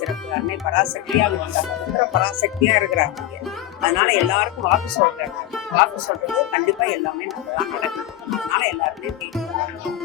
சிறப்பு. அன்னை பராசக்தியா இருக்கிறாங்க, பராசக்தியா இருக்கிறாங்க. அதனால எல்லாருக்கும் வாக்கு சொல்றாங்க. வாக்கு சொல்றது கண்டிப்பா எல்லாமே நல்லதான் நடக்கும். அதனால எல்லாருமே கேட்கணும்.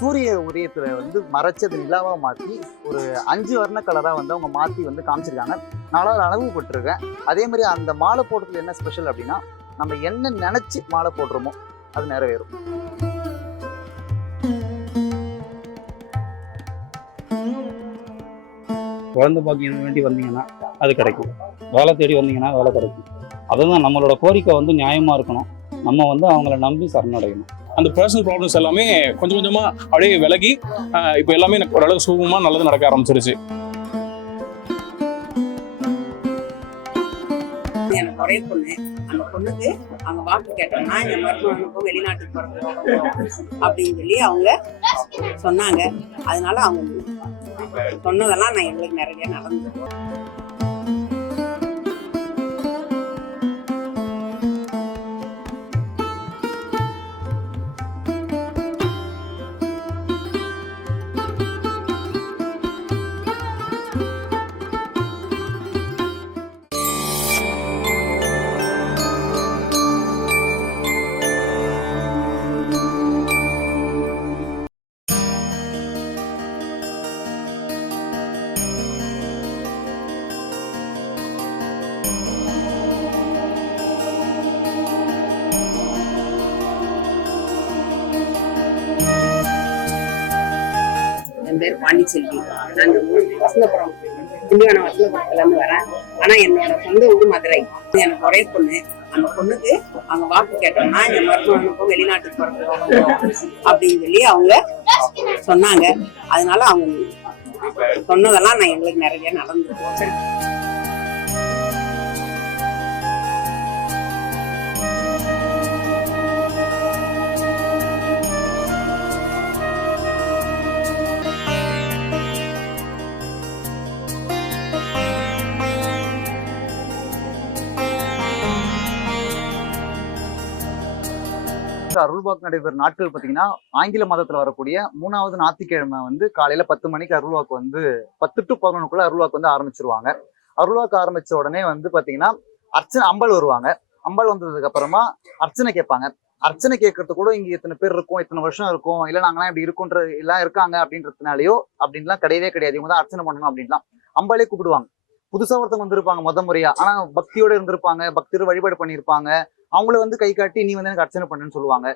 சூரிய உதயத்துல வந்து மறைச்சது நிலாவா மாற்றி ஒரு 5 வர்ண கலரா வந்து அவங்க மாற்றி வந்து காமிச்சிருக்காங்க. நானும் அனுபவப்பட்டிருக்கேன். அதே மாதிரி அந்த மாலை போடுறதுல என்ன ஸ்பெஷல் அப்படின்னா, நம்ம என்ன நினைச்சு மாலை போடுறோமோ அது நிறைவேறும். குழந்தை பாக்கியம் வேண்டி வந்தீங்கன்னா அது கிடைக்கும். வேலை தேடி வந்தீங்கன்னா வேலை கிடைக்கும். அதுதான் நம்மளோட கோரிக்கை வந்து நியாயமா இருக்கணும். நம்ம வந்து அவங்கள நம்பி சரணடையணும். அந்த பர்சனல் ப்ராப்ளம்ஸ் எல்லாமே கொஞ்சம் கொஞ்சமா அப்படியே விலகி இப்போ எல்லாமே எனக்கு ஓரளவு சுகமா நல்லது நடக்க ஆரம்பிச்சிருச்சு. எனக்கு ஒரே பொண்ணு. அந்த பொண்ணுக்கு அவங்க வாக்கு கேட்டோம்னா இந்த மருத்துவனுக்கும் வெளிநாட்டுக்கு போறோம் அப்படின்னு சொல்லி அவங்க சொன்னாங்க. அதனால அவங்க சொன்னதெல்லாம் நான் எங்களுக்கு நிறைய நடந்தது. என் பேர் பாண்டிச்செல்வி. நான் வசந்தபுரம், திண்டிவனம் வசந்தபுரத்துல இருந்து வரேன். ஆனா என்னோட சொந்த ஊர் மதுரை. எனக்கு ஒரே பொண்ணு. அந்த பொண்ணுக்கு அவங்க வாக்கு கேட்டோம்னா இந்த மருத்துவனுக்கும் வெளிநாட்டுக்கு போறோம் அப்படின்னு சொல்லி அவங்க சொன்னாங்க. அதனால அவங்க சொன்னதெல்லாம் நான் எங்களுக்கு நிறைய நடந்தது. அருள்வாக்கு நடைபெற நாட்கள் பார்த்தீங்கன்னா ஆங்கில மாதத்துல வரக்கூடிய 3வது ஞாயிற்றுக்கிழமை வந்து காலையில 10 மணிக்கு அருள்வாக்கு வந்து 10 to 11 அருள்வாக்கு வந்து ஆரம்பிச்சிருவாங்க. அருள்வாக்கு ஆரம்பிச்ச உடனே வந்து பாத்தீங்கன்னா அர்ச்சனை அம்பல் வருவாங்க. அம்பல் வந்ததுக்கு அப்புறமா அர்ச்சனை கேட்பாங்க. அர்ச்சனை கேட்கறது கூட இங்க இத்தனை பேர் இருக்கும், இத்தனை வருஷம் இருக்கும், இல்ல நாங்களாம் இப்படி இருக்குன்ற எல்லாம் இருக்காங்க அப்படின்றதுனாலயோ அப்படின்லாம் கிடையவே கிடையாது. இவங்க தான் அர்ச்சனை பண்ணணும் அப்படின்லாம் அம்பாலே கூப்பிடுவாங்க. புதுசா ஒருத்தவங்க வந்திருப்பாங்க முத முறையா, ஆனா பக்தியோட இருந்திருப்பாங்க, பக்தியோட வழிபாடு பண்ணியிருப்பாங்க. அவங்கள வந்து கை காட்டி நீ வந்து எனக்கு அர்ச்சனை பண்ணுன்னு சொல்லுவாங்க.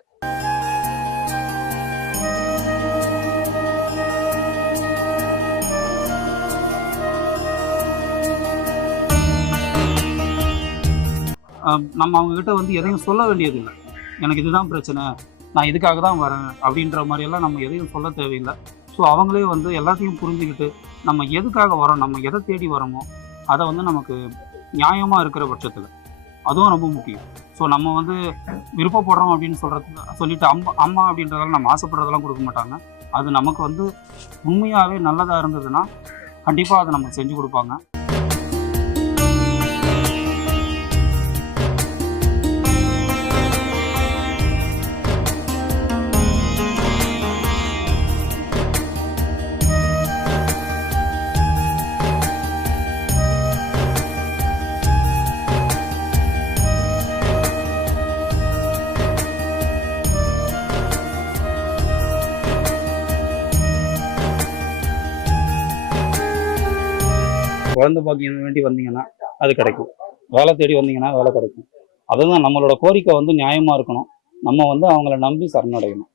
நம்ம அவங்க கிட்ட வந்து எதையும் சொல்ல வேண்டியது இல்லை. எனக்கு இதுதான் பிரச்சனை, நான் இதுக்காக தான் வரேன் அப்படின்ற மாதிரியெல்லாம் நம்ம எதையும் சொல்ல தேவையில்லை. ஸோ அவங்களே வந்து எல்லாத்தையும் புரிஞ்சுக்கிட்டு நம்ம எதுக்காக வரோம், நம்ம எதை தேடி வரோமோ அதை வந்து நமக்கு நியாயமாக இருக்கிற பட்சத்தில் அதுவும் ரொம்ப முக்கியம். ஸோ நம்ம வந்து விருப்பப்படுறோம் அப்படின்னு சொல்லிட்டு அம்மா அப்படின்றதெல்லாம் நம்ம ஆசைப்படுறதெல்லாம் கொடுக்க மாட்டாங்க. அது நமக்கு வந்து உண்மையாகவே நல்லதாக இருந்ததுன்னா கண்டிப்பாக அதை நமக்கு செஞ்சு கொடுப்பாங்க. குழந்தை பாக்கியம் வேண்டி வந்தீங்கன்னா அது கிடைக்கும். வேலை தேடி வந்தீங்கன்னா வேலை கிடைக்கும். அதுதான் நம்மளோட கோரிக்கை வந்து நியாயமா இருக்கணும். நம்ம வந்து அவங்கள நம்பி சரணடையணும்.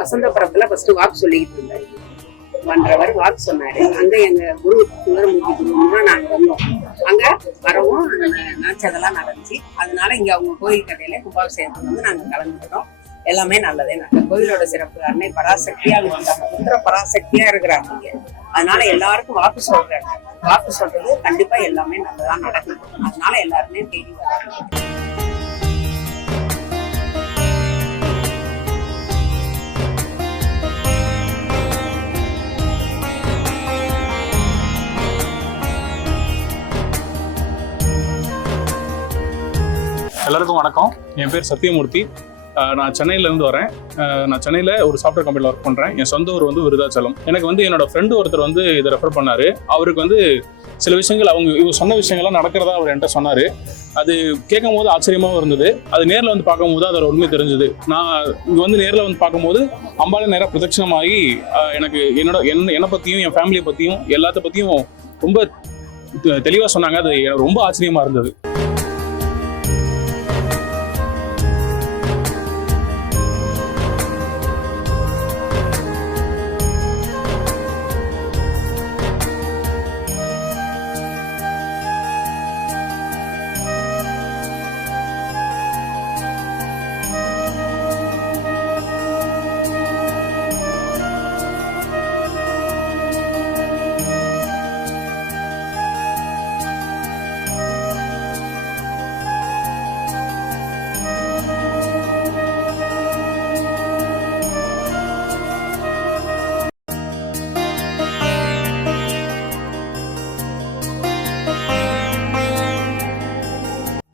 வசந்தபுரத்துல ஃபர்ஸ்ட் வாக்கு சொல்லிக்கிட்டு இருந்தாரு. 1.5 hour வாக்கு சொன்னாரு. அங்க எங்க குரு சுந்தரமூர்த்தி குருமா நாங்க வந்தோம். அங்க வரவும் நினைச்சதெல்லாம் நடந்துச்சு. அதனால இங்க அவங்க கோயில் கடையில கும்பாபிஷேகத்துக்கு வந்து நாங்க கலந்துக்கிட்டோம். எல்லாமே நல்லதே நல்ல கோயிலோட சிறப்பு. அன்னை பராசக்தியா இருந்தாங்க, புத்திர பராசக்தியா இருக்கிறாங்க இங்க. அதனால எல்லாருக்கும் வாக்கு சொல்றாங்க. வாக்கு சொல்றது கண்டிப்பா எல்லாமே நல்லதா நடக்கும். அதனால எல்லாருமே தேடி வராங்க. எல்லாருக்கும் வணக்கம். என் பேர் சத்தியமூர்த்தி. நான் சென்னையிலேருந்து வரேன். நான் சென்னையில் ஒரு சாஃப்ட்வேர் கம்பெனியில் ஒர்க் பண்ணுறேன். என் சொந்த ஊர் வந்து விருதாச்சலம். எனக்கு வந்து என்னோட ஃப்ரெண்டு ஒருத்தர் வந்து இதை ரெஃபர் பண்ணார். அவருக்கு வந்து சில விஷயங்கள் இவங்க சொன்ன விஷயங்கள்லாம் நடக்கிறதா அவர் என்கிட்ட சொன்னார். அது கேட்கும் போது ஆச்சரியமாகவும் இருந்தது. அது நேரில் வந்து பார்க்கும்போது அதோட உண்மை தெரிஞ்சுது. நான் இங்கே வந்து நேரில் வந்து பார்க்கும்போது அம்பாலே நேராக பிரதட்சணமாகி எனக்கு என்னை பற்றியும் என் ஃபேமிலியை பற்றியும் எல்லாத்த பற்றியும் ரொம்ப தெளிவாக சொன்னாங்க. அது எனக்கு ரொம்ப ஆச்சரியமாக இருந்தது.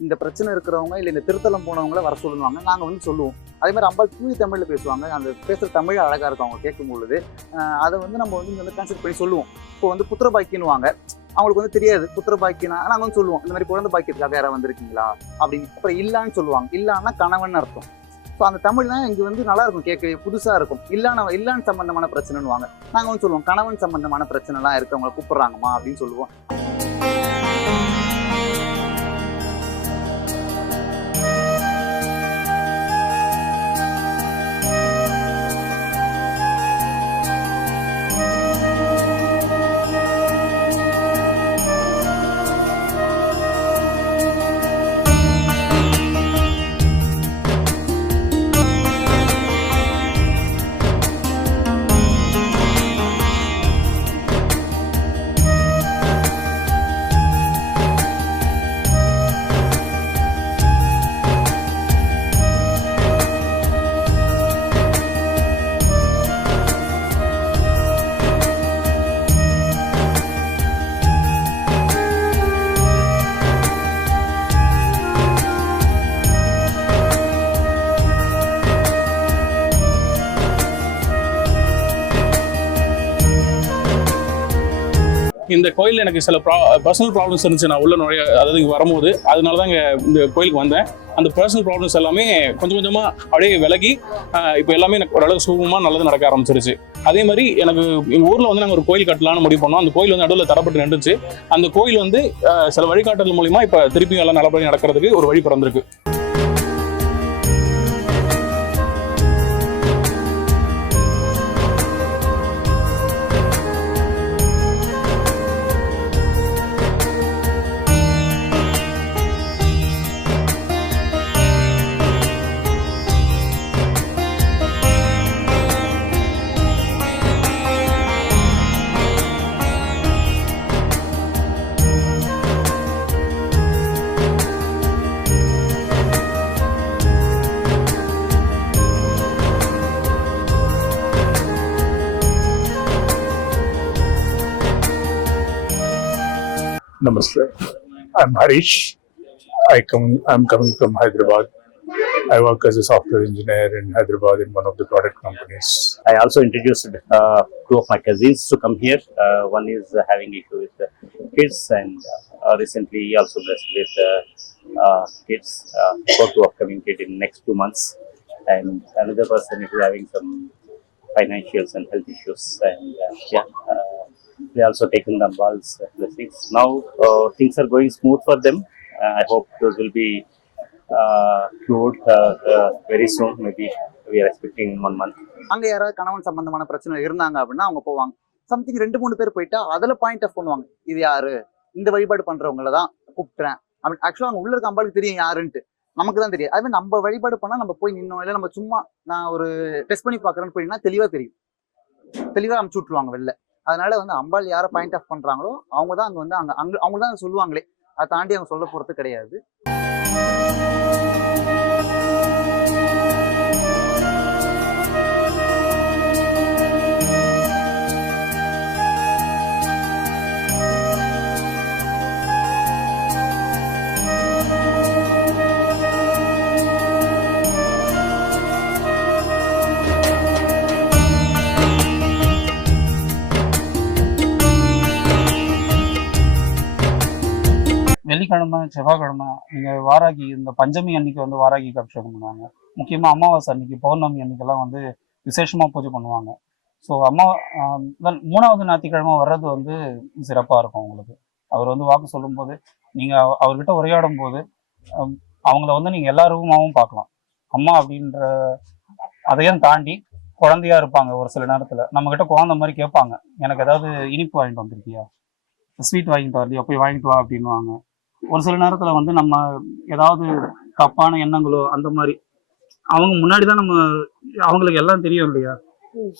இந்த பிரச்சனை இருக்கிறவங்க இல்லை இந்த திருத்தலம் போனவங்கள வர சொல்லுவாங்க. நாங்கள் வந்து சொல்லுவோம். அதே மாதிரி அம்பாள் தூய் தமிழில் பேசுவாங்க. அந்த பேசுகிற தமிழ் அழகாக இருக்கும் அவங்க கேட்கும் பொழுது. அதை வந்து நம்ம வந்து இங்கே வந்து கான்செப்ட் பண்ணி சொல்லுவோம். இப்போ வந்து புத்திர பாக்கியன்னுவாங்க. அவங்களுக்கு வந்து தெரியாது புத்திர பாக்கியனா. நாங்கள் வந்து சொல்லுவோம், இந்த மாதிரி குழந்தை பாக்கியத்துக்காக யாராவது வந்திருக்கீங்களா அப்படின்னு. அப்புறம் இல்லான்னு சொல்லுவாங்க. இல்லான்னா கணவன் அர்த்தம். ஸோ அந்த தமிழ்லாம் இங்கே வந்து நல்லா இருக்கும், கேட்க புதுசாக இருக்கும். இல்லான்னு சம்பந்தமான பிரச்சனைன்னுவாங்க. நாங்கள் வந்து சொல்லுவோம், கணவன் சம்பந்தமான பிரச்சனைலாம் இருக்கு, அவங்களை கூப்பிட்றாங்கம்மா அப்படின்னு சொல்லுவோம். இந்த கோயில் எனக்கு சில பர்சனல் ப்ராப்ளம்ஸ் இருந்துச்சு. நான் உள்ள அதாவது இங்கே வரும்போது அதனால தான் இந்த கோயிலுக்கு வந்தேன். அந்த பர்சனல் ப்ராப்ளம்ஸ் எல்லாமே கொஞ்சம் கொஞ்சமாக அப்படியே விலகி இப்போ எல்லாமே எனக்கு ஓரளவு சுகமாக நல்லது நடக்க ஆரம்பிச்சிருச்சு. அதே மாதிரி எனக்கு எங்கள் ஊரில் வந்து நாங்கள் ஒரு கோயில் கட்டலான்னு முடிவு பண்ணோம். அந்த கோயில் வந்து நடுவில் தரப்பட்டு நின்றுச்சு. அந்த கோயில் வந்து சில வழிகாட்டுதல் மூலிமா இப்போ திருப்பியும் எல்லாம் நல்லபடியாக நடக்கிறதுக்கு ஒரு வழி பிறந்திருக்கு. Namaste. I'm Harish. I'm coming from Hyderabad. I work as a software engineer in Hyderabad in one of the product companies. I also introduced two of my cousins to come here. One is having issue with kids, and recently he also blessed with kids. Got to upcoming kid in next 2 months, and another person is having some financials and health issues, and they also taken the Ambal's blessings. Now things are going smooth for them. I hope those will be cured very soon. Maybe we are expecting in 1 month. அங்கே யாராவது கணவன் சம்பந்தமான பிரச்சனை இருந்தாங்க அப்படின்னா அவங்க போவாங்க. Something 2-3 பேர் போயிட்டா அதில் பாயிண்ட் ஆஃப் பண்ணுவாங்க. இது யாரு, இந்த வழிபாடு பண்றவங்கள தான் கூப்பிட்டுறேன் அப்படின்னு. ஆக்சுவலாக அவங்க உள்ள இருக்க அம்பாளுக்கு தெரியும் யாருன்ட்டு. நமக்கு தான் தெரியும். அதுவே நம்ம வழிபாடு பண்ணா நம்ம போய் நின்னோம், இல்லை நம்ம சும்மா நான் ஒரு டெஸ்ட் பண்ணி பார்க்குறேன்னு போயிட்டீங்கன்னா தெளிவாக தெரியும், தெளிவாக அமுச்சு விட்ருவாங்க வெளில. அதனால வந்து அம்பாள் யாரை பாயிண்ட் ஆஃப் பண்றாங்களோ அவங்க தான் அங்கே வந்து அவங்க தான் சொல்லுவாங்களே, அதை தாண்டி அவங்க சொல்ல போறது கிடையாது. வெள்ளிக்கிழமை செவ்வாய்க்கிழமை நீங்கள் வாராகி இந்த பஞ்சமி அன்னைக்கு வந்து வாராகிக்கு அபிஷேகம் பண்ணுவாங்க. முக்கியமாக அமாவாசை அன்னைக்கு பௌர்ணமி அன்னைக்கெல்லாம் வந்து விசேஷமாக பூஜை பண்ணுவாங்க. ஸோ மூணாவது ஞாயிற்றுக்கிழமை வர்றது வந்து சிறப்பாக இருக்கும் உங்களுக்கு. அவர் வந்து வாக்கு சொல்லும்போது நீங்கள் அவர்கிட்ட உரையாடும் போது அவங்கள வந்து நீங்கள் எல்லா ரூபமாகவும் பார்க்கலாம். அம்மா அப்படின்ற அதையும் தாண்டி குழந்தையா இருப்பாங்க. ஒரு சில நேரத்தில் நம்மக்கிட்ட குழந்தை மாதிரி கேட்பாங்க, எனக்கு ஏதாவது இனிப்பு வாங்கிட்டு வந்திருக்கியா, ஸ்வீட் வாங்கிட்டு வரலையா, போய் வாங்கிட்டு வா அப்படின்வாங்க. ஒரு சில நேரத்தில் வந்து நம்ம ஏதாவது தப்பான எண்ணங்களோ அந்த மாதிரி அவங்க முன்னாடி தான் நம்ம அவங்களுக்கு எல்லாம் தெரியும் இல்லையா.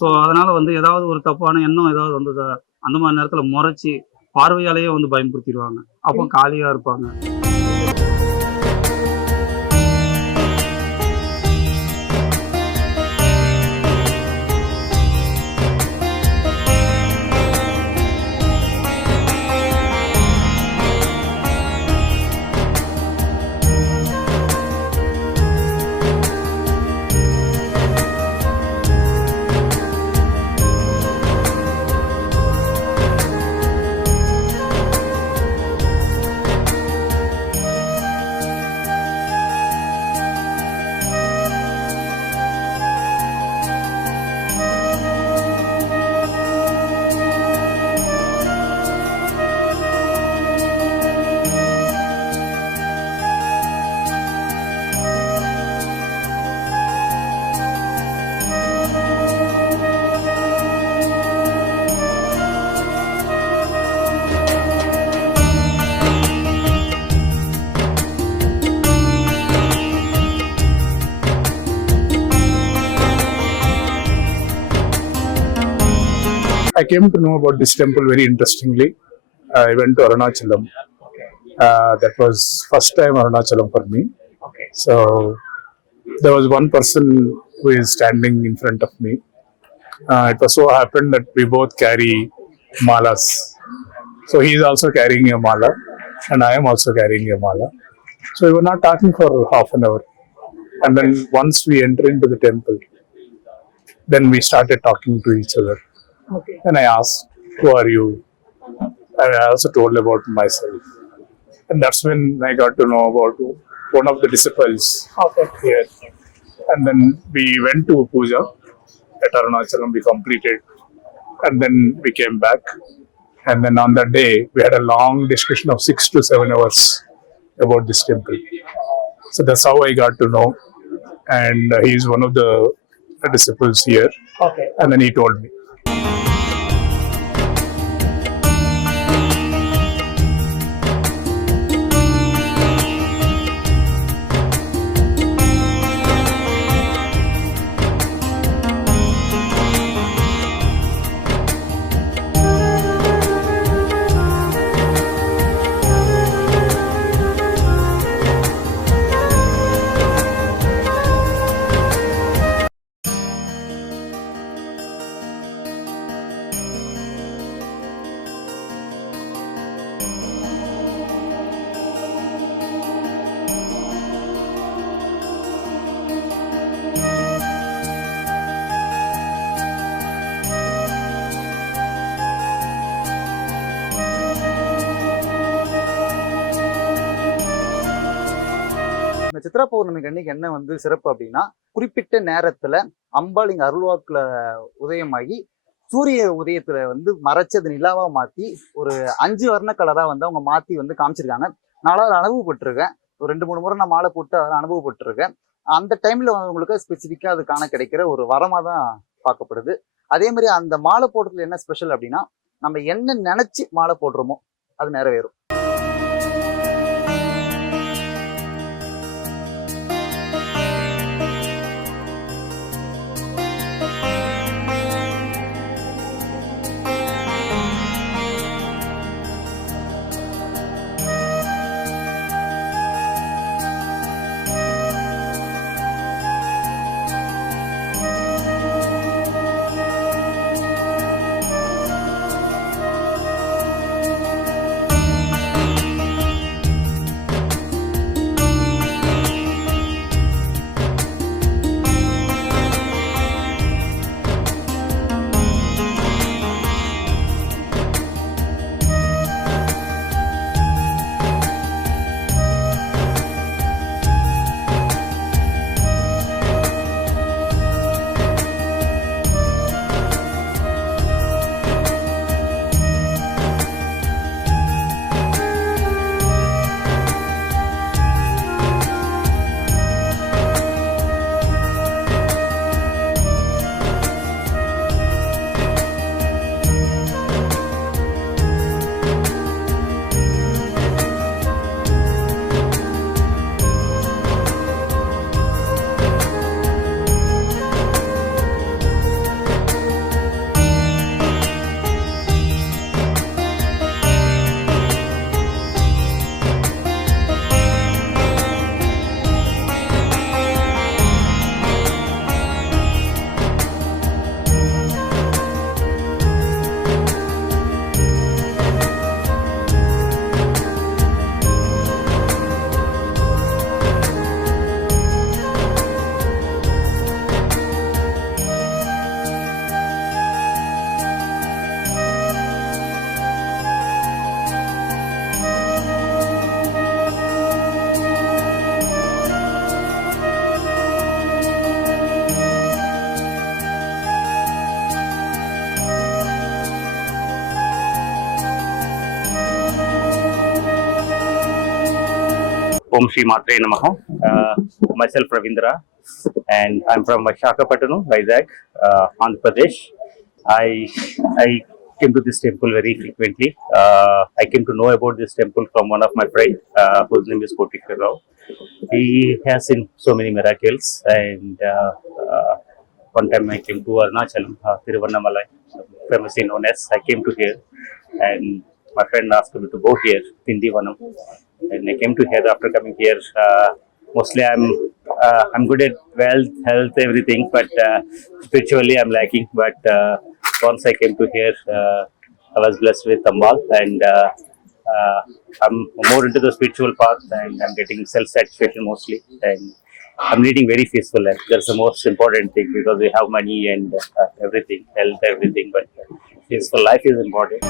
ஸோ அதனால வந்து ஏதாவது ஒரு தப்பான எண்ணம் ஏதாவது வந்ததா அந்த மாதிரி நேரத்தில் முறைச்சி பார்வையாலேயே வந்து பயன்படுத்திடுவாங்க. அப்போ காலியாக இருப்பாங்க. I came to know about this temple very interestingly. I went to Arunachalam. That was first time Arunachalam for me. So there was one person who is standing in front of me. It was so happened that we both carry malas. So he is also carrying a mala and I am also carrying a mala. So we were not talking for half an hour. And then once we enter into the temple, then we started talking to each other. Okay. And I asked, who are you? And I also told about myself. And that's when I got to know about one of the disciples here. And then we went to puja at Arunachalam, we completed. And then we came back. And then on that day, we had a long discussion of 6 to 7 hours about this temple. So that's how I got to know. And he's one of the disciples here. Okay. And then he told me. இந்த சித்ரா பௌர்ணமிக்கு அன்னைக்கு என்ன வந்து சிறப்பு அப்படின்னா, குறிப்பிட்ட நேரத்துல அம்பாள் இங்க அருள்வாக்குல உதயமாகி சூரிய உதயத்துல வந்து மறைச்சு அது நிலாவா மாத்தி ஒரு 5 வர்ண கலரா வந்து அவங்க மாத்தி வந்து காமிச்சிருக்காங்க. நான் அதை அனுபவப்பட்டிருக்கேன். ஒரு 2-3 முறை நான் மாலை போட்டு அதை அனுபவப்பட்டிருக்கேன். அந்த டைம்ல உங்களுக்கு ஸ்பெசிஃபிக்கா அது காண கிடைக்கிற ஒரு வரமா தான் பார்க்கப்படுது. அதே மாதிரி அந்த மாலை போடுறதுல என்ன ஸ்பெஷல் அப்படின்னா, நம்ம என்ன நினைச்சு மாலை போடுறோமோ அது நிறைவேறும். Om Shri Matre Namaha. Myself Ravindra, and I'm from Visakhapatnam, Vizag, Andhra Pradesh. I came to this temple very frequently. I came to know about this temple from one of my friends, whose name is Kotikar Rao. He has seen so many miracles, and one time I came to Arunachalam, Tiruvannamalai, famously known as. I came to here, and my friend asked me to go here, Tindivanam, and I came to here. After coming here, mostly I'm good at wealth, health, everything, but spiritually I'm lacking. But once I came to here, I was blessed with Ambal, and I'm more into the spiritual path, and I'm getting self-satisfaction mostly, and I'm leading very peaceful life. That's the most important thing, because we have money and everything, health, everything, but peaceful life is important.